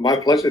My pleasure,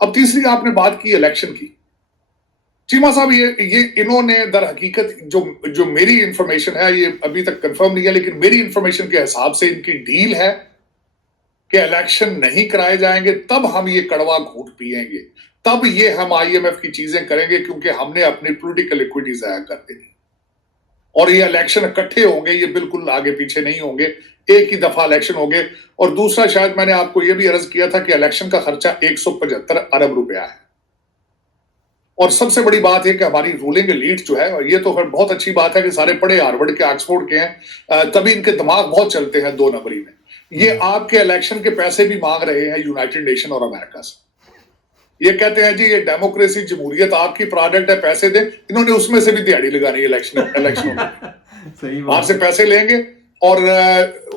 اب تیسری آپ نے بات کی الیکشن کی. چیمہ صاحب یہ انہوں نے در حقیقت جو میری انفارمیشن ہے, یہ ابھی تک کنفرم نہیں ہے, لیکن میری انفارمیشن کے حساب سے ان کی ڈیل ہے کہ الیکشن نہیں کرائے جائیں گے, تب ہم یہ کڑوا گھونٹ پیئیں گے, تب یہ ہم آئی ایم ایف کی چیزیں کریں گے, کیونکہ ہم نے اپنی پولیٹیکل ایکوٹی ضائع کر دینی. اور یہ الیکشن اکٹھے ہوں گے, یہ بالکل آگے پیچھے نہیں ہوں گے, ایک ہی دفعہ الیکشن ہوں گے. اور دوسرا شاید میں نے آپ کو یہ بھی عرض کیا تھا کہ الیکشن کا خرچہ 175 ارب روپیہ ہے. اور سب سے بڑی بات ہے کہ ہماری رولنگ ایلیٹ جو ہے, اور یہ تو بہت اچھی بات ہے کہ سارے پڑھے ہارورڈ کے, آکسفورڈ کے ہیں, تبھی ان کے دماغ بہت چلتے ہیں 2 نمبری میں. یہ آپ کے الیکشن کے پیسے بھی مانگ رہے ہیں یونائٹڈ نیشن اور امریکہ سے. یہ کہتے ہیں جی یہ ڈیموکریسی جمہوریت آپ کی پروڈکٹ ہے, پیسے دیں. انہوں نے اس میں سے بھی دیہڑی لگانی ہے الیکشنوں میں. وہاں سے پیسے لیں گے اور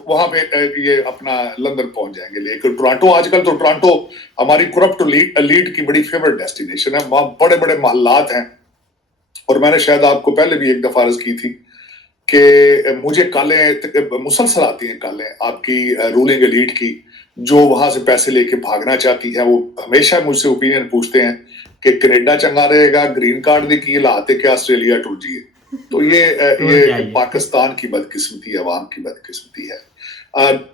وہاں پہ یہ اپنا لندن پہنچ جائیں گے. لیکن ٹورانٹو, آج کل تو ٹورانٹو ہماری کرپٹ لیڈ کی بڑی فیورٹ ڈیسٹینیشن ہے. وہاں بڑے بڑے محلات ہیں. اور میں نے شاید آپ کو پہلے بھی ایک دفعہ عرض کی تھی کہ مجھے کالیں مسلسل آتی ہیں, کالیں آپ کی رولنگ ایلیٹ کی, جو وہاں سے پیسے لے کے بھاگنا چاہتی ہے. وہ ہمیشہ مجھ سے اوپینین پوچھتے ہیں کہ کینیڈا چنگا رہے گا, گرین کارڈ دی کی لاتے کہ آسٹریلیا ٹر جیے. تو یہ پاکستان کی بدقسمتی, عوام کی بدقسمتی ہے.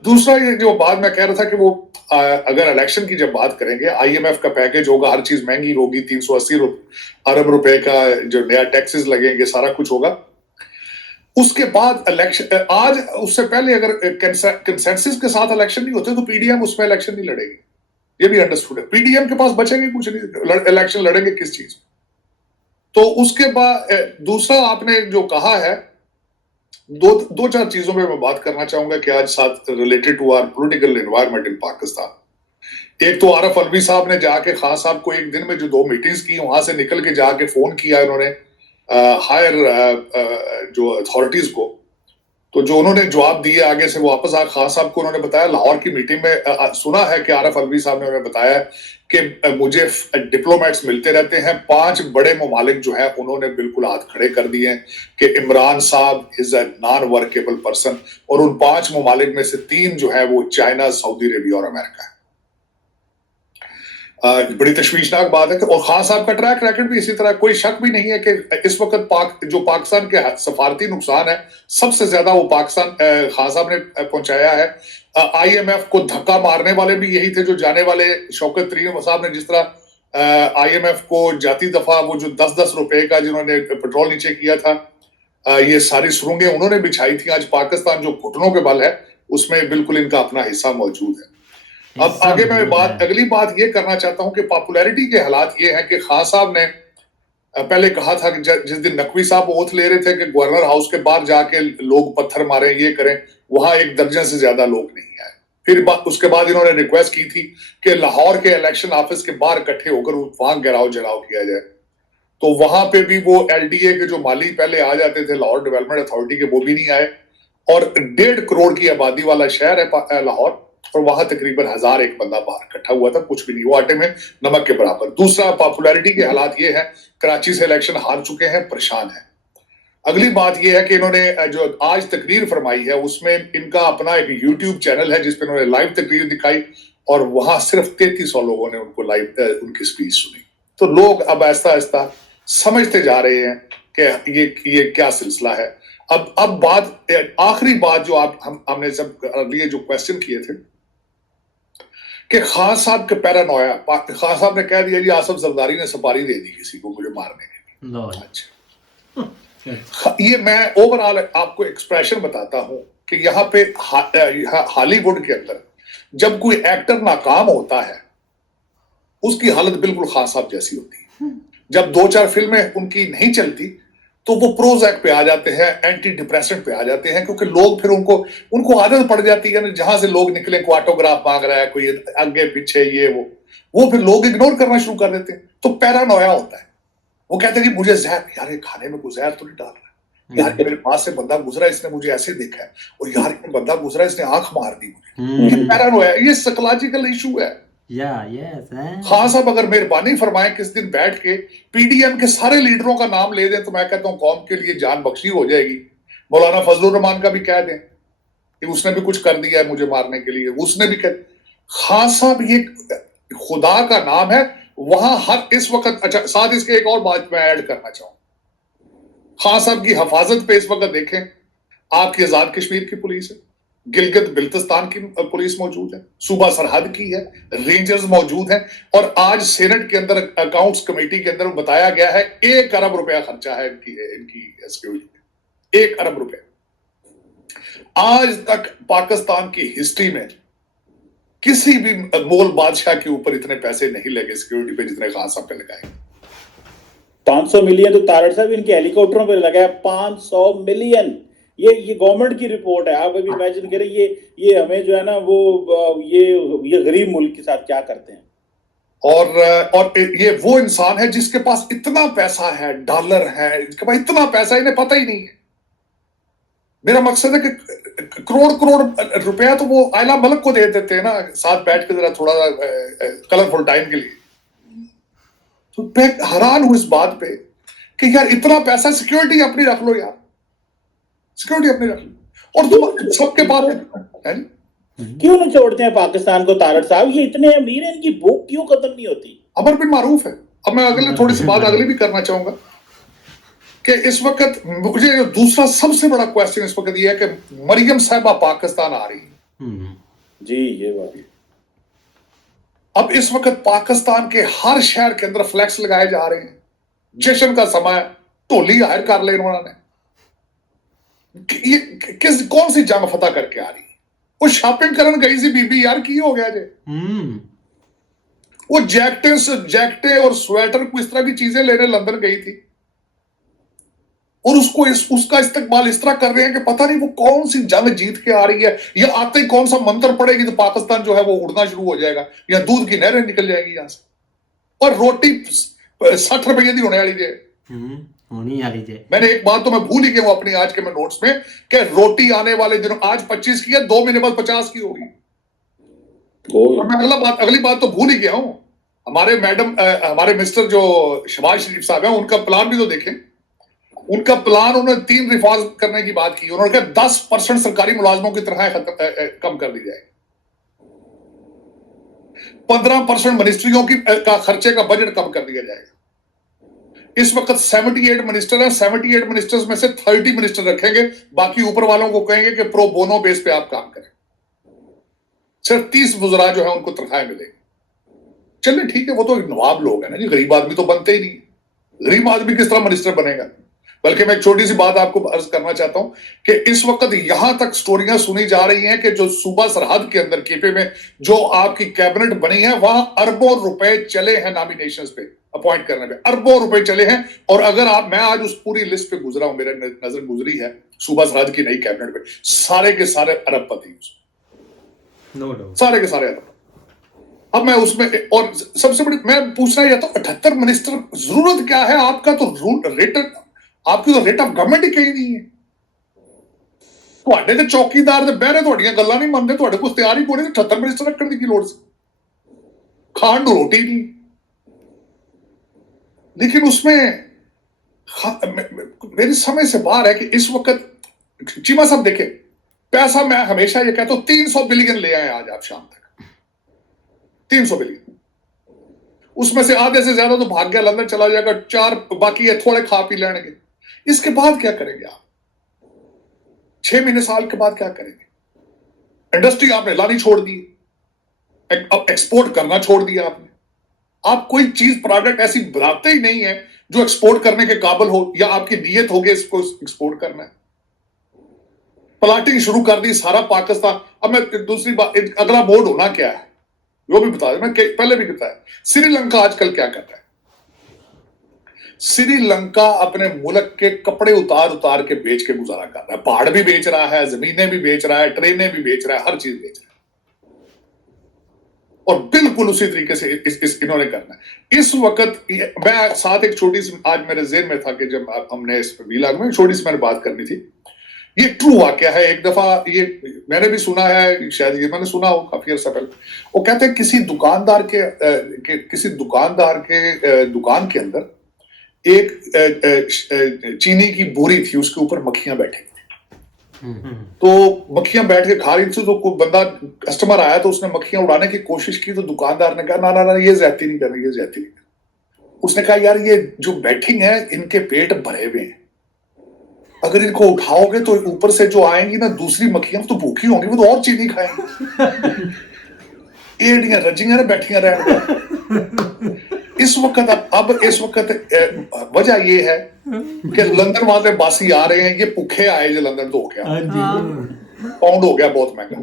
دوسرا یہ جو بات میں کہہ رہا تھا کہ وہ اگر الیکشن کی جب بات کریں گے, آئی ایم ایف کا پیکج ہوگا, ہر چیز مہنگی ہوگی, 380 ارب روپے کا جو نیا ٹیکسز لگیں گے, سارا کچھ ہوگا. اس کے بعد الیکشن, آج اس سے پہلے اگر کنسنسس کے ساتھ الیکشن نہیں ہوتے تو پی ڈی ایم اس میں الیکشن نہیں لڑے گی. یہ بھی انڈرسٹوڈ ہے. پی ڈی ایم کے پاس بچیں گے کچھ نہیں, الیکشن لڑیں گے کس چیز. تو اس کے بعد دوسرا آپ نے جو کہا ہے, 2-4 چیزوں میں بات کرنا چاہوں گا کہ آج ساتھ related to our political environment in Pakistan. ایک تو عارف الوی صاحب نے جا کے خان صاحب کو ایک دن میں جو 2 میٹنگز کی, وہاں سے نکل کے جا کے فون کیا انہوں نے ہائر جو اتھارٹیز کو, تو جو انہوں نے جواب دیے آگے سے وہ واپس آ خان صاحب کو انہوں نے بتایا. لاہور کی میٹنگ میں سنا ہے کہ عارف الوی صاحب نے انہیں بتایا کہ مجھے ڈپلومیٹس ملتے رہتے ہیں, 5 بڑے ممالک جو ہیں انہوں نے بالکل ہاتھ کھڑے کر دیے ہیں کہ عمران صاحب از اے نان ورکیبل پرسن. اور ان 5 ممالک میں سے 3 جو ہے وہ چائنا, سعودی عربیہ اور امریکہ ہے. بڑی تشویشناک بات ہے. اور خان صاحب کا ٹریک ریکارڈ بھی اسی طرح, کوئی شک بھی نہیں ہے کہ اس وقت جو پاکستان کے سفارتی نقصان ہے سب سے زیادہ وہ پاکستان خان صاحب نے پہنچایا ہے. آئی ایم ایف کو دھکا مارنے والے بھی یہی تھے جو جانے والے. شوکت ترین صاحب نے جس طرح آئی ایم ایف کو جاتی دفعہ وہ جو 10-10 روپے کا جنہوں نے پیٹرول نیچے کیا تھا, یہ ساری سرنگیں انہوں نے بچھائی تھی. آج پاکستان جو گھٹنوں کے بل ہے اس میں بالکل ان کا اپنا حصہ موجود ہے. اب آگے میں اگلی بات یہ کرنا چاہتا ہوں کہ پاپولیرٹی کے حالات یہ ہیں کہ خان صاحب نے پہلے کہا تھا کہ جس دن نقوی صاحب اوتھ لے رہے تھے کہ گورنر ہاؤس کے باہر جا کے لوگ پتھر ماریں, یہ کریں, وہاں 1 درجن سے زیادہ لوگ نہیں آئے. پھر اس کے بعد انہوں نے ریکویسٹ کی تھی کہ لاہور کے الیکشن آفس کے باہر اکٹھے ہو کر وہاں گراؤ جلاؤ کیا جائے. تو وہاں پہ بھی وہ ایل ڈی اے کے جو مالی پہلے آ جاتے تھے لاہور ڈیولپمنٹ اتھارٹی کے, وہ بھی نہیں آئے. اور 1.5 کروڑ کی آبادی والا شہر ہے لاہور, اور وہاں تقریباً 1001 بندہ باہر اکٹھا ہوا تھا, کچھ بھی نہیں, وہ آٹے میں نمک کے برابر. دوسرا پاپولیرٹی کے حالات یہ ہے, کراچی سے الیکشن ہار چکے ہیں, پریشان ہیں. اگلی بات یہ ہے کہ انہوں نے جو آج تقریر فرمائی ہے اس میں ان کا اپنا ایک یوٹیوب چینل ہے جس پہ انہوں نے لائیو تقریر دکھائی, اور وہاں صرف 3300 لوگوں نے ان کو لائیو ان کی سپیچ سنی. تو لوگ اب آہستہ آہستہ سمجھتے جا رہے ہیں کہ یہ کیا سلسلہ ہے. اب بات آخری بات جو ہم نے سب لیے جو کوشچن کیے تھے کہ خان صاحب کے پیرانویا, خان صاحب نے کہہ دیا جی آصف زرداری نے سپاری دے دی کسی کو مجھے مارنے کے لیے. اچھا, یہ میں اوورآل آپ کو ایکسپریشن بتاتا ہوں کہ یہاں پہ ہالی ووڈ کے اندر جب کوئی ایکٹر ناکام ہوتا ہے اس کی حالت بالکل خان صاحب جیسی ہوتی ہے. جب 2-4 فلمیں ان کی نہیں چلتی تو وہ پروزیک پہ آ جاتے ہیں, اینٹی ڈپریسنٹ پہ آ جاتے ہیں, کیونکہ لوگ پھر ان کو عادت پڑ جاتی ہے, جہاں سے لوگ نکلیں کوئی آٹوگراف مانگ رہا ہے, کوئی آگے پیچھے یہ وہ پھر لوگ اگنور کرنا شروع کر دیتے ہیں. تو پیرانویا ہوتا ہے, وہ کہتے ہیں جی مجھے زہر, یار یہ کھانے میں کوئی زہر تو نہیں ڈال رہا, یار میرے پاس سے بندہ گزرا اس نے مجھے ایسے دیکھا ہے, اور یار یہ بندہ گزرا اس نے آنکھ مار دی مجھے. یہ پیرانویا, یہ سائیکولوجیکل ایشو ہے. خان صاحب اگر مہربانی فرمائیں کس دن بیٹھ کے پی ڈی ایم کے سارے لیڈروں کا نام لے دیں تو میں کہتا ہوں قوم کے لیے جان بخشی ہو جائے گی. مولانا فضل الرحمان کا بھی کہہ دیں کہ اس نے بھی کچھ کر دیا ہے مجھے مارنے کے لیے, اس نے بھی خان صاحب یہ خدا کا نام ہے وہاں ہر اس وقت. اچھا ساتھ اس کے ایک اور بات میں ایڈ کرنا چاہوں. خان صاحب کی حفاظت پہ اس وقت دیکھیں آپ کی آزاد کشمیر کی پولیس ہے, گلگت بلتستان کی پولیس موجود ہے, صوبہ سرحد کی ہے, رینجرز موجود ہیں, اور آج سینٹ کے اندر اکاؤنٹس کمیٹی کے اندر بتایا گیا ہے 1 ارب روپیہ خرچہ ہے ان کی سیکورٹی پہ. 1 ارب روپے. آج تک پاکستان کی ہسٹری میں کسی بھی مغل بادشاہ کے اوپر اتنے پیسے نہیں لگے سیکورٹی پہ جتنے خان صاحب پہ لگائے. 500 ملین تو تارڑ صاحب ان کے ہیلی کاپٹروں پہ لگا ہے. 500 ملین. یہ گورنمنٹ کی رپورٹ ہے. آپ ابھی امیجن کریں یہ ہمیں جو ہے نا وہ یہ غریب ملک کے ساتھ کیا کرتے ہیں. اور یہ وہ انسان ہے جس کے پاس اتنا پیسہ ہے, ڈالر ہے, اس کے پاس اتنا پیسہ انہیں پتہ ہی نہیں ہے. میرا مقصد ہے کہ کروڑ روپیہ تو وہ آئلہ ملک کو دے دیتے ہیں نا ساتھ بیٹھ کے ذرا تھوڑا سا کلرفل ٹائم کے لیے. تو میں حیران ہوں اس بات پہ کہ یار اتنا پیسہ سیکیورٹی اپنی رکھ لو یار, سیکیورٹی اپنی رکھ لو. اور تم سب کے پاس کیوں نہیں چھوڑتے ہیں پاکستان کو تارڑ صاحب؟ یہ اتنے امیر ہیں, ان کی بھوک کیوں ختم نہیں ہوتی؟ امر بن معروف ہے. اب میں اگلے تھوڑی سی بات اگلی بھی کرنا چاہوں گا کہ اس وقت مجھے دوسرا سب سے بڑا کویسچن اس وقت یہ ہے کہ مریم صاحبہ پاکستان آ رہی ہے. جی یہ بات. اب اس وقت پاکستان کے ہر شہر کے اندر فلیکس لگائے جا رہے ہیں, جشن کا سماں ہے, ٹولی ہائر کر لے انہوں نے. کون سی جنگ فتح کر کے آ رہی ہے؟ وہ شاپنگ کرن گئی سی بی بی یار, کی ہو گیا جے؟ وہ جیکٹیں اور سویٹر کو اس طرح کی چیزیں لینے لندن گئی تھی, اور اس کا استقبال اس طرح کر رہے ہیں کہ پتہ نہیں وہ کون سی جنگ جیت کے آ رہی ہے, یا آتے ہی کون سا منتر پڑے گی تو پاکستان جو ہے وہ اڑنا شروع ہو جائے گا, یا دودھ کی نہریں نکل جائے گی یہاں سے. اور روٹی 60 روپے دی ہونے والی جائے. میں نے ایک بات تو میں بھول ہی گیا ہوں اپنی آج کے میں نوٹس میں کہ روٹی آنے والے دنوں آج 25 کی ہے, 2 مہینے بعد 50 کی ہوگی. اور میں اگلی بات تو بھول ہی گیا ہوں. ہمارے مسٹر جو شہباز شریف صاحب ہیں ان کا پلان بھی تو دیکھیں. ان کا پلان انہوں نے 3 ریفارم کرنے کی بات کی. انہوں نے کہا 10% سرکاری ملازموں کی تنخواہیں کم کر دی جائے, 15% منسٹریوں کا خرچے کا بجٹ کم کر دیا جائے گا. اس وقت 78 منسٹر ہیں, 78 منسٹرز میں سے 30 منسٹر رکھیں گے, باقی اوپر والوں کو کہیں گے کہ پرو بونو بیس پہ آپ کام کریں. صرف 30 وزراء جو ہیں ان کو تنخواہیں ملیں گی. چلیں ٹھیک ہے, وہ تو نواب لوگ ہیں نا جی, غریب آدمی تو بنتے ہی نہیں. غریب آدمی کس طرح منسٹر بنے گا؟ بلکہ میں ایک چھوٹی سی بات آپ کو عرض کرنا چاہتا ہوں کہ اس وقت یہاں تک سٹوریاں سنی جا رہی ہیں کہ جو صوبہ سرحد کے اندر کیپے میں جو آپ کی کیبنٹ بنی ہے وہاں اربوں روپے چلے ہیں نامینیشنز پہ, اپوائنٹ کرنے پہ اربوں روپے چلے ہیں. اور اگر میں آج اس پوری لسٹ پہ گزرا ہوں, میرے نظر گزری ہے صوبہ سرحد کی نئی کیبنٹ پہ, سارے کے سارے ارب پتی, سارے کے سارے ارب. اب میں اس میں اور سب سے بڑی میں پوچھنا یہ تھا 78 منسٹر ضرورت کیا ہے؟ آپ کا تو آپ کی تو ریٹ آف گورنمنٹ ہی کہیں نہیں ہے. تو چوکیدار بہرے تھوڑیاں گلاں نہیں منتے, تھوڑے کو اختیار ہی کوئی نہیں. 78 منسٹر رکھنے کی لوڑ سے کھان روٹی نہیں. لیکن اس میں میری سمجھ سے باہر ہے کہ اس وقت چیمہ صاحب دیکھیں پیسہ, میں ہمیشہ یہ کہتا ہوں 300 بلین لے آئے آج آپ شام تک, 300 بلین. اس میں سے آدھے سے زیادہ تو بھاگ گیا, لندن چلا جائے گا, 4 باقی ہے تھوڑے کھا پی لیں گے. اس کے بعد کیا کریں گے آپ؟ 6 مہینے سال کے بعد کیا کریں گے؟ انڈسٹری آپ نے لانی چھوڑ دی, ایکسپورٹ کرنا چھوڑ دیا آپ نے. آپ کوئی چیز پروڈکٹ ایسی بناتے ہی نہیں ہے جو ایکسپورٹ کرنے کے قابل ہو, یا آپ کی نیت ہوگی اس کو ایکسپورٹ کرنا ہے. پلاٹنگ شروع کر دی سارا پاکستان. اب میں دوسری بات, اگلا موڈ ہونا کیا ہے وہ بھی بتا دیں, میں پہلے بھی بتایا. سری لنکا آج کل کیا کرتا ہے؟ سری لنکا اپنے ملک کے کپڑے اتار کے بیچ کے گزارا کر رہا ہے. پہاڑ بھی بیچ رہا ہے, زمینیں بھی بیچ رہا ہے, ٹرینیں بھی بیچ رہا ہے, ہر چیز بیچ رہا ہے. اور بالکل اسی طریقے سے انہوں نے کرنا ہے. اس وقت میں ساتھ ایک چھوٹی سی آج میرے ذہن میں تھا کہ جب ہم نے اس ویلاگ میں چھوٹی سی میں نے بات کرنی تھی. یہ ٹرو واقعہ ہے. ایک دفعہ یہ میں نے بھی سنا ہے, شاید یہ میں نے سنا ہو کافی عرصہ پہلے. وہ کہتے ہیں کسی دکاندار کے دکان کے اندر ایک چینی کی بوری تھی, اس کے اوپر مکھیاں بیٹھی تھی. تو مکھیاں بیٹھ کے کھا رہی تھی, تو کوئی بندہ کسٹمر آیا تو اس نے مکھیاں اڑانے کی کوشش کی, تو دکاندار نے کہا نا یہ زیادتی نہیں کرنی, یہ زیادتی نہیں کرنی. اس نے کہا یار یہ جو بیٹھنگ ہے ان کے پیٹ بھرے ہوئے ہیں, اگر ان کو اٹھاؤ گے تو اوپر سے جو آئیں گی نا دوسری مکھیاں تو بھوکی ہوں گی, وہ تو اور چیز نہیں کھائیں گی, ایڑیاں رجیاں نا بیٹھیاں رہن گے. اس وقت وجہ یہ ہے کہ لندن والے باسی آ رہے ہیں, یہ بھوکے آئے جو لندن تو ہو گیا, پاؤنڈ ہو گیا بہت مہنگا,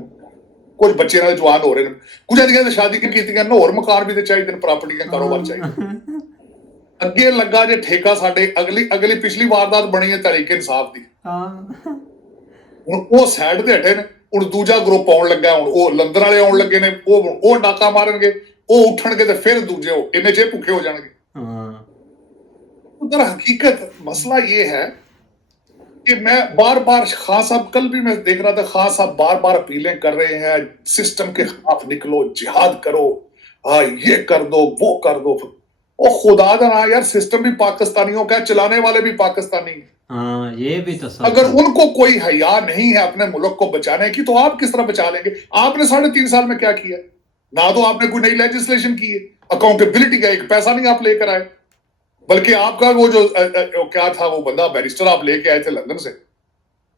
کچھ بچے نہ جوان ہو رہے ہیں, کچھ ادھر شادی کی اور مکان بھی چاہیے, پراپرٹی کا کاروبار چاہیے. اگے لگا جے ٹھیکہ ساڈے اگلی پچھلی واردات بنی ہے تحریک انصاف دی, وہ سائڈ تے ہٹے نے, ہن دوجا گروپ آن لگا, ہن وہ لندن والے آن لگے نے, وہ ڈاکا مارن گے, وہ اٹھن گے تے پھر دوجے ہو انہیں چے بھوکے ہو جان گے. در حقیقت مسئلہ یہ ہے کہ میں بار بار خان صاحب, کل بھی میں دیکھ رہا تھا, خان صاحب بار بار اپیلیں کر رہے ہیں سسٹم کے خلاف نکلو, جہاد کرو, یہ کر دو, وہ کر دو. اور خدا دا نا یار, سسٹم بھی پاکستانیوں کا ہے, چلانے والے بھی پاکستانی ہیں. یہ بھی تو اگر ان کو کوئی حیا نہیں ہے اپنے ملک کو بچانے کی, تو آپ کس طرح بچا لیں گے؟ آپ نے 3.5 سال میں کیا کیا؟ نہ تو آپ نے کوئی نئی لیجسلیشن کی ہے, اکاؤنٹیبلٹی کا ایک پیسہ نہیں آپ لے کر آئے, بلکہ آپ کا وہ جو کیا تھا وہ بندہ بیرسٹر آپ لے کے آئے تھے لندن سے,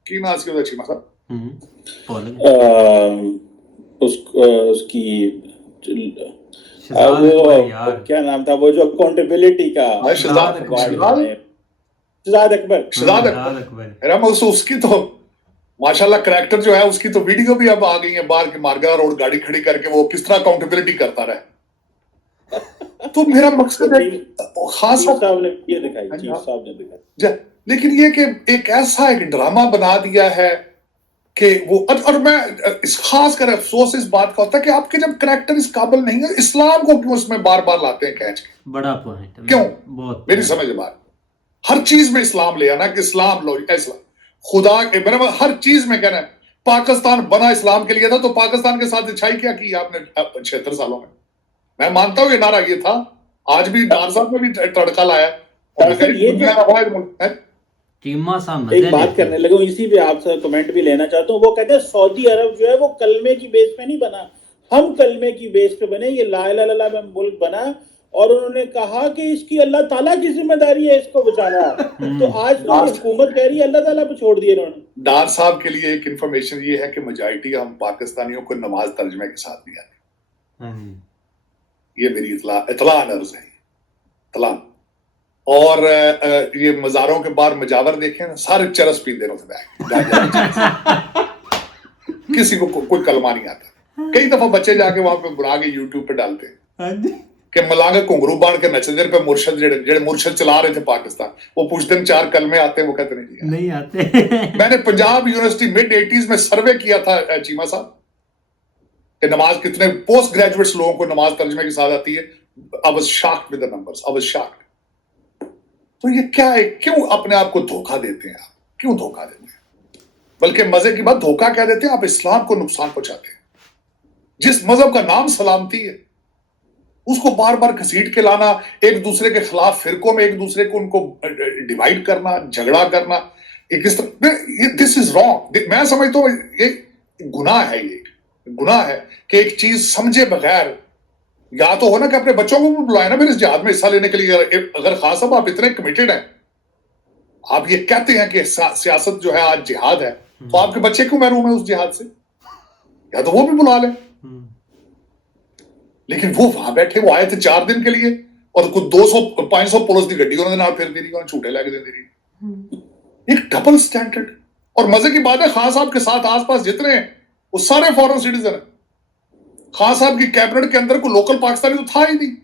کی نا اس کی چیمہ صاحب, اس کی کیا نام تھا وہ جو اکاؤنٹیبلٹی کا, شہزاد اکبر. اس کی تو ماشاءاللہ کریکٹر جو ہے اس کی تو ویڈیو بھی اب آ گئی ہے باہر, کے مارگا روڈ گاڑی کھڑی کر کے وہ کس طرح اکاؤنٹیبلٹی کرتا رہے. تو میرا مقصد ہے خاص صاحب نے یہ دکھائی, چیف صاحب نے دکھائی, لیکن یہ کہ ایک ایسا ایک ڈرامہ بنا دیا ہے کہ وہ, اور میں اس خاص کر افسوس اس بات کا ہوتا ہے کہ آپ کے جب کریکٹر اس قابل نہیں ہے, اسلام کو کیوں اس میں بار بار لاتے ہیں کھینچ کے؟ بڑا پوائنٹ, کیوں؟ بہت میری سمجھ بات, ہر چیز میں اسلام لے آنا کہ اسلام لو, اسلام خدا کے میرا ہر چیز میں کہنا ہے پاکستان بنا اسلام کے لیے تھا, تو پاکستان کے ساتھ اچھائی کیا کی آپ نے 76 سالوں میں؟ میں مانتا ہوں یہ نعرہ یہ تھا, آج بھی ڈار صاحب میں بھی تڑکا لایا, چیمہ صاحب ایک بات کرنے لگا ہوں, اسی پہ آپ سے کمنٹ بھی لینا چاہتا ہوں. وہ کہتے ہیں سعودی عرب جو ہے وہ کلمے کی بیس پہ نہیں بنا, ہم کلمے کی بیس پہ بنے, یہ لا الہ الا اللہ میں ملک بنا, اور انہوں نے کہا کہ اس کی اللہ تعالیٰ کی ذمہ داری ہے اس کو بچانا. تو آج تو حکومت کہہ رہی ہے اللہ تعالیٰ پہ چھوڑ دیے انہوں نے. ڈار صاحب کے لیے ایک انفارمیشن یہ ہے کہ میجارٹی ہم پاکستانیوں کو نماز ترجمے کے ساتھ نہیں آتی, یہ میری اطلاع عرض ہے, اطلاع. اور یہ مزاروں کے باہر مجاور دیکھیں نا, سارے چرس پیندے رہتے, کسی کو کوئی کلمہ نہیں آتا. کئی دفعہ بچے جا کے وہاں پہ بنا کے یوٹیوب پہ ڈالتے ہیں کہ ملانگا کنگرو بان کے نچدے پہ مرشد جڑے مرشد چلا رہے تھے پاکستان, وہ پوچھتے ہیں 4 کلمے آتے ہیں, وہ کہتے نہیں آتے. میں نے پنجاب یونیورسٹی مڈ 80s میں سروے کیا تھا چیمہ صاحب کہ نماز کتنے پوسٹ گریجویٹس لوگوں کو نماز ترجمے کے ساتھ آتی ہے. I was shocked with the numbers, I was shocked. تو یہ کیا ہے, کیوں اپنے آپ کو دھوکہ دیتے ہیں, آپ کیوں دھوکہ دیتے ہیں؟ بلکہ مزے کی بات دھوکہ کیا دیتے ہیں, آپ اسلام کو نقصان پہنچاتے ہیں. جس مذہب کا نام سلامتی ہے اس کو بار بار گھسیٹ کے لانا, ایک دوسرے کے خلاف فرقوں میں ایک دوسرے کو ان کو ڈیوائیڈ کرنا, جھگڑا کرنا, دس از رانگ. میں سمجھتا ہوں یہ گناہ ہے, یہ گناہ ہے کہ ایک چیز سمجھے بغیر, یا تو ہو نا کہ اپنے بچوں کو بھی بلائے نا پھر اس جہاد میں حصہ لینے کے لیے. اگر خاص صاحب آپ اتنے کمیٹڈ ہیں, آپ یہ کہتے ہیں کہ سیاست جو ہے آج جہاد ہے, تو آپ کے بچے کیوں محروم ہیں اس جہاد سے؟ یا تو وہ بھی بلا لیں. لیکن وہ وہاں بیٹھے, وہ آئے تھے 4 دن کے لیے, اور کچھ 200-500 پولیس کی گڈی انہوں نے نہ پھر دی رہی, چھوٹے لے کے دے دی رہی. ایک ڈبل سٹینڈرڈ. اور مزے کی بات ہے خان صاحب کے ساتھ آس پاس جتنے ہیں وہ سارے فورن سٹیزن ہیں. خان صاحب کی کیبنٹ کے اندر کوئی لوکل پاکستانی تو تھا ہی نہیں,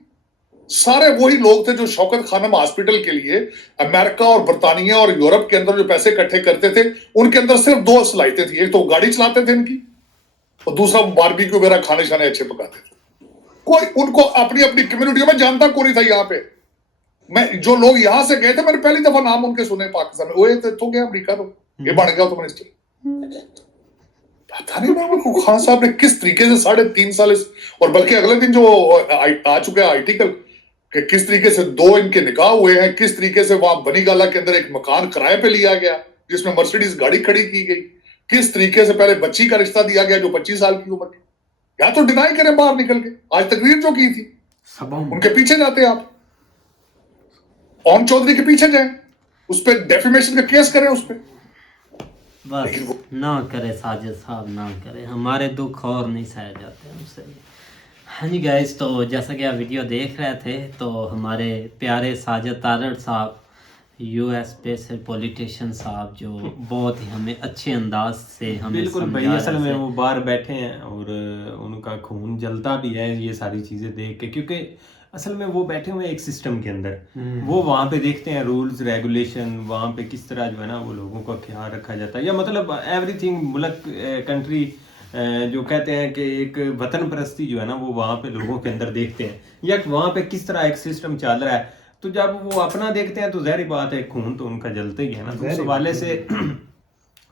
سارے وہی لوگ تھے جو شوکت خانم ہاسپٹل کے لیے امریکہ اور برطانیہ اور یورپ کے اندر جو پیسے اکٹھے کرتے تھے, ان کے اندر صرف 2 صلاحیتیں تھیں, ایک تو گاڑی چلاتے تھے ان کی, اور دوسرا باربیکیو وغیرہ کھانے شانے اچھے پکاتے تھے. کوئی ان کو اپنی اپنی کمیونٹیوں میں جانتا کوئی نہیں تھا. یہاں پہ میں جو لوگ یہاں سے گئے تھے, میں نے پہلی دفعہ نام ان کے سنے پاکستان میں, وہ تو گیا امریکہ, تو یہ بن گیا تو منسٹر. پتہ نہیں خان صاحب نے کس طریقے سے 3.5 سال, اور بلکہ اگلے دن جو آ چکے آرٹیکل کہ کس طریقے سے 2 ان کے نکاح ہوئے ہیں, کس طریقے سے وہاں بنی گالا کے اندر ایک مکان کرائے پہ لیا گیا جس میں مرسیڈیز گاڑی کھڑی کی گئی, کس طریقے سے پہلے بچی کا رشتہ دیا گیا جو 25 سال کی عمر کی. یا تو ڈینائی کریں باہر نکل کے. آج تقریر جو کی تھی ان کے پیچھے جاتے ہیں آپ, اوم چودھری کے پیچھے جائیں, اس پہ ڈیفیمیشن کا کیس کریں اس پہ. بس نہ کرے ساجد صاحب, نہ کرے, ہمارے دکھ اور نہیں سہے جاتے ہم سے. ہاں جی گائز, تو جیسا کہ آپ ویڈیو دیکھ رہے تھے تو ہمارے پیارے ساجد تارڑ صاحب, یو ایس بیسڈ پولیٹیشین صاحب, جو بہت ہی ہمیں اچھے انداز سے ہمیں بالکل بھائی, سمجھا اصل رہے میں تھے. وہ باہر بیٹھے ہیں اور ان کا خون جلتا بھی ہے یہ ساری چیزیں دیکھ کے, کیونکہ اصل میں وہ بیٹھے ہوئے ایک سسٹم کے اندر, وہ وہاں پہ دیکھتے ہیں رولز ریگولیشن, وہاں پہ کس طرح جو ہے نا وہ لوگوں کا خیال رکھا جاتا ہے, یا مطلب ایوری تھنگ, ملک, کنٹری, جو کہتے ہیں کہ ایک وطن پرستی جو ہے نا وہ وہاں پہ لوگوں کے اندر دیکھتے ہیں, یا وہاں پہ کس طرح ایک سسٹم چل رہا ہے. تو جب وہ اپنا دیکھتے ہیں تو ظاہری بات ہے خون تو ان کا جلتا ہی ہے نا. تو اس حوالے سے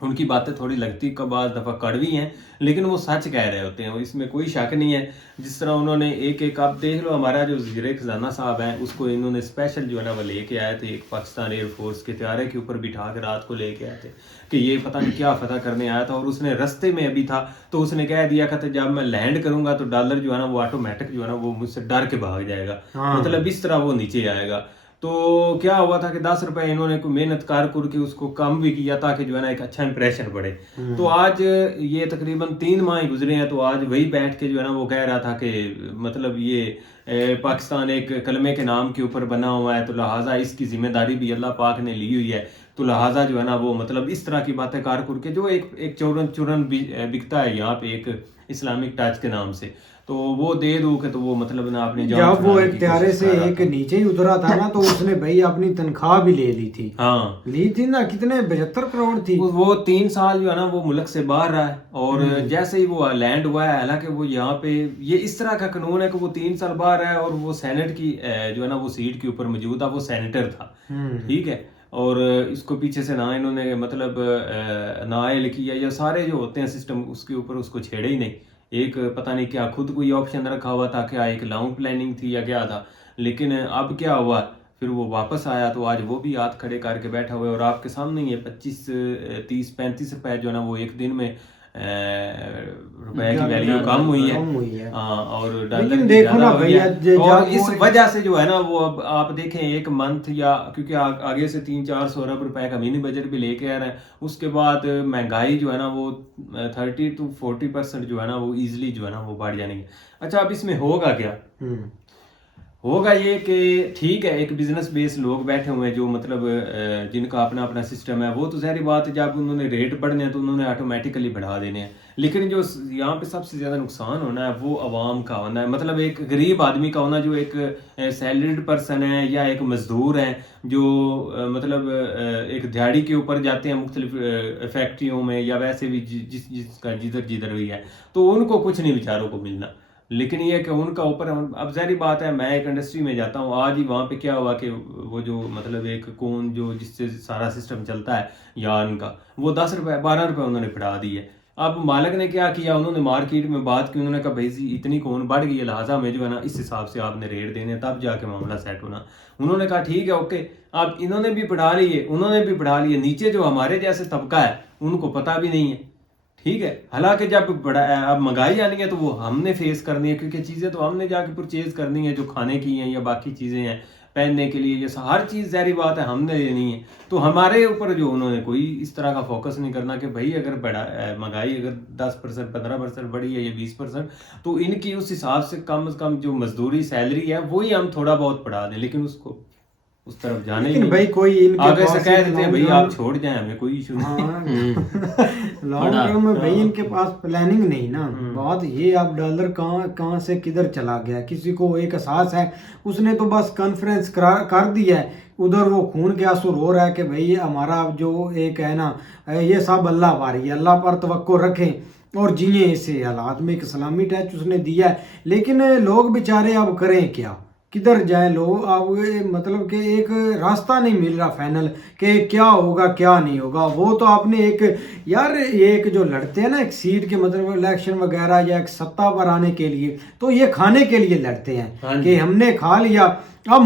ان کی باتیں تھوڑی لگتی کا بعض دفعہ کڑوی ہیں, لیکن وہ سچ کہہ رہے ہوتے ہیں, اس میں کوئی شک نہیں ہے. جس طرح انہوں نے ایک آپ دیکھ لو, ہمارا جو وزیر خزانہ صاحب ہیں اس کو انہوں نے اسپیشل جو ہے نا وہ لے کے آئے تھے, ایک پاکستان ایئر فورس کے طیارے کے اوپر بٹھا کے رات کو لے کے آئے تھے کہ یہ پتہ نہیں کیا فتح کرنے آیا تھا, اور اس نے رستے میں ابھی تھا تو اس نے کہہ دیا کہ جب میں لینڈ کروں گا تو ڈالر جو ہے نا وہ آٹومیٹک جو ہے نا وہ مجھ سے ڈر کے بھاگ جائے گا, مطلب اس طرح وہ نیچے آئے گا. تو کیا ہوا تھا کہ 10 روپے انہوں نے کوئی محنت کر کے اس کو کم بھی کیا تاکہ جو ہے نا ایک اچھا امپریشن پڑے. تو آج یہ تقریباً 3 ماہ گزرے ہیں, تو آج وہی بیٹھ کے جو ہے نا وہ کہہ رہا تھا کہ مطلب یہ پاکستان ایک کلمے کے نام کے اوپر بنا ہوا ہے, تو لہٰذا اس کی ذمہ داری بھی اللہ پاک نے لی ہوئی ہے, تو لہٰذا جو ہے نا وہ مطلب اس طرح کی باتیں کر کے جو ایک چورن بکتا ہے یہاں پہ ایک اسلامک ٹچ کے نام سے, تو وہ دے دو کہ تو وہ مطلب نا اپنی جان جب وہ ایک طیارے سے ایک نیچے ہی اترا تھا نا تو اس نے بھائی اپنی تنخواہ بھی لے لی تھی. ہاں لی تھی نا, کتنے 75 کروڑ تھی. وہ 3 سال جو ہے نا وہ ملک سے باہر رہا ہے, اور جیسے ہی وہ لینڈ ہوا ہے, حالانکہ وہ یہاں پہ یہ اس طرح کا قانون ہے کہ وہ 3 سال باہر رہا ہے, اور وہ سینٹ کی جو ہے نا وہ سیٹ کے اوپر موجود تھا, وہ سینیٹر تھا, ٹھیک ہے, اور اس کو پیچھے سے نہ انہوں نے مطلب نائل کیا, یا سارے جو ہوتے ہیں سسٹم اس کے اوپر اس کو چھیڑے ہی نہیں. ایک پتہ نہیں کیا خود کوئی آپشن رکھا ہوا تھا, کیا ایک لانگ پلاننگ تھی یا کیا تھا, لیکن اب کیا ہوا, پھر وہ واپس آیا تو آج وہ بھی ہاتھ کھڑے کر کے بیٹھا ہوا ہے, اور آپ کے سامنے یہ 25 30 35 روپے جو ہے نا وہ ایک دن میں روپے کی ویلیو کم ہوئی ہے, اور ڈالر کی زیادہ ہو گئی ہے. اور اس وجہ سے جو ہے نا وہ اب آپ دیکھیں ایک منتھ, یا کیونکہ آگے سے 300-400 ارب روپے کا منی بجٹ بھی لے کے آ رہے ہیں, اس کے بعد مہنگائی جو ہے نا وہ 30 to 40% جو ہے نا وہ ایزلی جو ہے نا وہ بڑھ جانے گی. اچھا, اب اس میں ہوگا کیا؟ ہوگا یہ کہ ٹھیک ہے ایک بزنس بیس لوگ بیٹھے ہوئے ہیں جو مطلب جن کا اپنا سسٹم ہے, وہ تو ظاہری بات ہے جب انہوں نے ریٹ بڑھنے ہیں تو انہوں نے آٹومیٹیکلی بڑھا دینے ہیں, لیکن جو یہاں پہ سب سے زیادہ نقصان ہونا ہے وہ عوام کا ہونا ہے, مطلب ایک غریب آدمی کا ہونا, جو ایک سیلریڈ پرسن ہے یا ایک مزدور ہے جو مطلب ایک دیہڑی کے اوپر جاتے ہیں مختلف فیکٹریوں میں, یا ویسے بھی جس کا جدھر ہوئی ہے, تو ان کو کچھ نہیں بیچاروں کو ملنا. لیکن یہ کہ ان کا اوپر, اب ظاہری بات ہے میں ایک انڈسٹری میں جاتا ہوں, آج ہی وہاں پہ کیا ہوا کہ وہ جو مطلب ایک کون جو جس سے سارا سسٹم چلتا ہے یارن کا, وہ 10 روپے 12 روپے انہوں نے بڑھا دی ہے. اب مالک نے کیا کیا, انہوں نے مارکیٹ میں بات کی, انہوں نے کہا بھائی اتنی کون بڑھ گئی ہے, لہٰذا میں جو ہے نا اس حساب سے آپ نے ریٹ دینے, تب جا کے معاملہ سیٹ ہونا. انہوں نے کہا ٹھیک ہے اوکے, اب انہوں نے بھی بڑھا لیے, انہوں نے بھی بڑھا لیے, نیچے جو ہمارے جیسے طبقہ ہے ان کو پتہ بھی نہیں ہے, ٹھیک ہے. حالانکہ جب اب مہنگائی آنی ہے تو وہ ہم نے فیس کرنی ہے, کیونکہ چیزیں تو ہم نے جا کے پرچیز کرنی ہے, جو کھانے کی ہیں یا باقی چیزیں ہیں پہننے کے لیے, یہ ہر چیز ظاہری بات ہے ہم نے لینی ہے. تو ہمارے اوپر جو انہوں نے کوئی اس طرح کا فوکس نہیں کرنا کہ بھائی اگر مہنگائی اگر 10% 15% بڑھی ہے یا 20%, تو ان کی اس حساب سے کم از کم جو مزدوری سیلری ہے وہی ہم تھوڑا بہت بڑھا دیں, لیکن اس کو اس طرف جانے ہی بھائی کوئی آگے سے کہہ دیتے ہیں بھائی آپ چھوڑ جائیں, ہمیں کوئی ایشو نہیں. لانگ ٹرم میں بھائی ان کے پاس پلاننگ نہیں نا بہت, یہ اب ڈالر کہاں سے کدھر چلا گیا, کسی کو ایک احساس ہے, اس نے تو بس کانفرنس کر دیا ہے, ادھر وہ خون کے آنسو رو رہا ہے کہ بھائی ہمارا جو ایک ہے نا یہ سب اللہ پر ہی, اللہ پر توقع رکھیں اور جئیں اسے حالات میں. ایک اسلامی ٹچ اس نے دیا ہے, لیکن لوگ بیچارے اب کریں کیا, کدھر جائیں لوگ, اب مطلب کہ ایک راستہ نہیں مل رہا فائنل کہ کیا ہوگا کیا نہیں ہوگا. وہ تو آپ نے ایک یار ایک جو لڑتے ہیں نا ایک سیٹ کے مطلب الیکشن وغیرہ یا ایک سطح پر آنے کے لیے, تو یہ کھانے کے لیے لڑتے ہیں کہ ہم نے کھا لیا, اب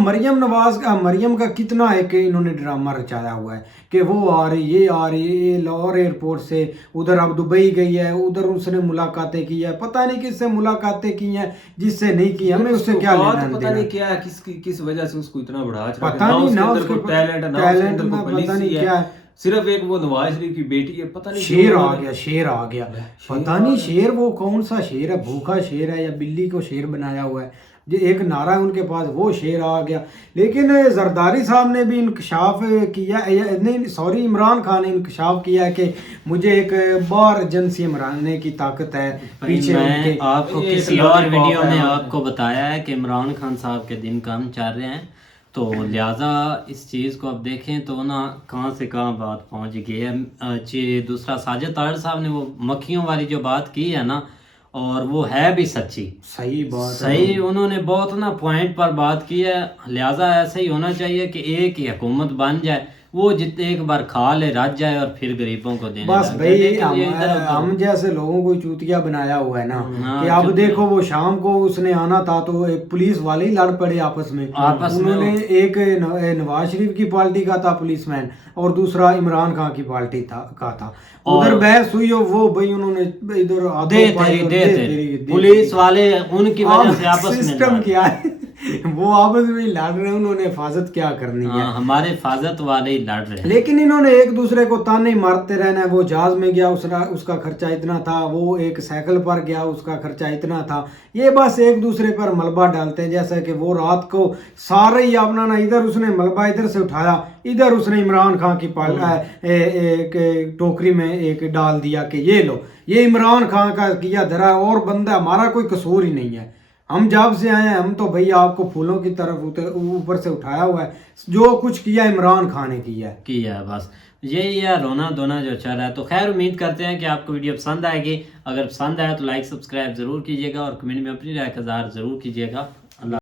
مریم کا کتنا ہے کہ انہوں نے ڈرامہ رچایا ہوا ہے کہ وہ آ رہی یہ آ رہی یہ لاہور ایئرپورٹ سے ادھر اب دبئی گئی ہے ادھر اس نے ملاقاتیں کی ہے پتہ نہیں کس سے ملاقاتیں کی ہیں جس سے نہیں کی ہمیں اس سے کیا لینا پتہ دینا نہیں کیا ہے کس وجہ سے اس کو اتنا بڑھا چڑھا پتہ نہیں نہ اس کو ٹیلنٹ ہے نہ اس کے اندر کوئی پتہ نہیں پالیسی کیا ہے ہے صرف ایک وہ نواز شریف کی بیٹی ہے پتہ نہیں شیر آ گیا پتہ نہیں شیر وہ کون سا شیر ہے بھوکا شیر ہے یا بلی کو شیر بنایا ہوا ہے جو ایک نعرہ ہے ان کے پاس وہ شیر آ گیا لیکن زرداری صاحب نے بھی انکشاف کیا نہیں سوری عمران خان نے انکشاف کیا ہے کہ مجھے ایک بار ایجنسی مرانے کی طاقت ہے پیچھے میں آپ کو کسی اور ویڈیو میں آپ کو بتایا ہے کہ عمران خان صاحب کے دن کم چل رہے ہیں تو لہٰذا اس چیز کو اب دیکھیں تو نا کہاں سے کہاں بات پہنچ گئی ہے دوسرا ساجد طاہر صاحب نے وہ مکھیوں والی جو بات کی ہے نا اور وہ ہے بھی سچی صحیح بات صحیح انہوں نے بہت نا پوائنٹ پر بات کی ہے لہٰذا ایسا ہی ہونا چاہیے کہ ایک ہی حکومت بن جائے وہ جتنے ایک بار کھا لے رج جائے اور پھر غریبوں کو دینے بس بھائی ہم جیسے لوگوں کو چوتیا بنایا ہوا ہے نا کہ اب دیکھو وہ شام کو اس نے آنا تھا تو ایک پولیس والے ہی لڑ پڑے آپس میں انہوں نے ایک نواز شریف کی پارٹی کا تھا پولیس مین اور دوسرا عمران خان کی پارٹی کا تھا ادھر بحث ہوئی وہ بھائی انہوں نے ادھر پولیس والے ان کی وجہ سے آپس میں سسٹم کیا ہے وہ آپس میں لڑ رہے ہیں انہوں نے حفاظت کیا کرنی ہے ہمارے حفاظت والے ہی لڑ رہے ہیں لیکن انہوں نے ایک دوسرے کو تانے مارتے رہنا ہے وہ جہاز میں گیا اس کا خرچہ اتنا تھا وہ ایک سائیکل پر گیا اس کا خرچہ اتنا تھا یہ بس ایک دوسرے پر ملبہ ڈالتے ہیں جیسا کہ وہ رات کو سارے ہی اپنا نا ادھر اس نے ملبہ ادھر سے اٹھایا ادھر اس نے عمران خان کی ٹوکری میں ایک ڈال دیا کہ یہ لو یہ عمران خان کا کیا دھرا اور بندہ ہمارا کوئی قصور ہی نہیں ہے ہم جب سے آئے ہیں ہم تو بھئی آپ کو پھولوں کی طرف اوپر سے اٹھایا ہوا ہے جو کچھ کیا عمران خان نے کیا ہے بس یہی ہے رونا دھونا جو چل رہا ہے تو خیر امید کرتے ہیں کہ آپ کو ویڈیو پسند آئے گی اگر پسند آیا تو لائک سبسکرائب ضرور کیجیے گا اور کمنٹ میں اپنی رائے کا اظہار ضرور کیجیے گا